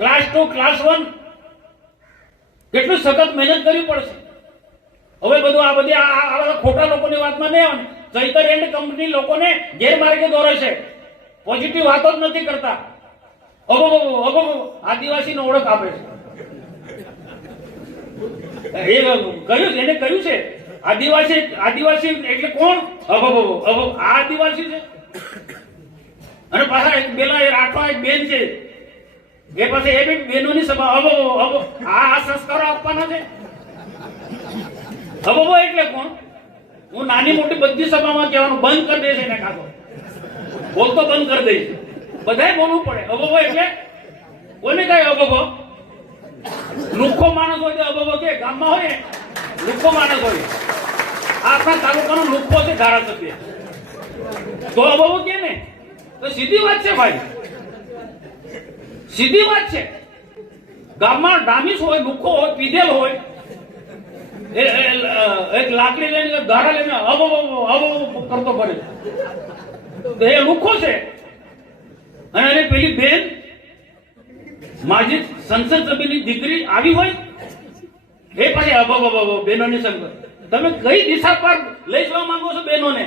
Class 2 class 1 કેટલું સખત મહેનત કરવી પડશે. હવે બધું આ બધી આ ખોટા લોકોની વાતમાં નહીં આવે. ચૈતર એન્ડ કંપની લોકોને ગેરમાર્ગે દોરે છે, પોઝિટિવ વાતો જ નથી કરતા. આદિવાસીનો ઓળખ આપે છે. એ કહ્યું એને કહ્યું છે આદિવાસી એટલે કોણ? આ આદિવાસી છે. અને પાછા પેલા રાઠવા એક બેન છે, એ પાસે એ બી બહેનોની સભા. આ સંસ્કારો આપવાના છે. એટલે કોણ? હું નાની મોટી બધી સભામાં કહેવાનું બંધ કરી દઈશ, એને ખાતો બોલતો બંધ કરી દઈશ. બધાય બોલવું પડે. એટલે કોને કઈ લુખ્ખો માણસ હોય તો કે ગામમાં હોય લુખ્ખો માણસ હોય. આપણા તાલુકાનો લુખ્ખો છે ધારાસભ્ય, તો કે ને તો સીધી વાત છે ભાઈ, સીધી વાત છે. ગામમાં ડામીસ હોય, લુખ્ખો હોય, પીધેલ હોય, એક લાકડી લઈને ધારા લઈને કરતો પડે, એ લુખ્ખો છે. અને એને પેલી બેન માજી સંસદ સભ્યની દીકરી આવી હોય, એ પાછી બહેનોની સંગત. તમે કઈ દિશા પર લઈ જવા માંગો છો બહેનોને?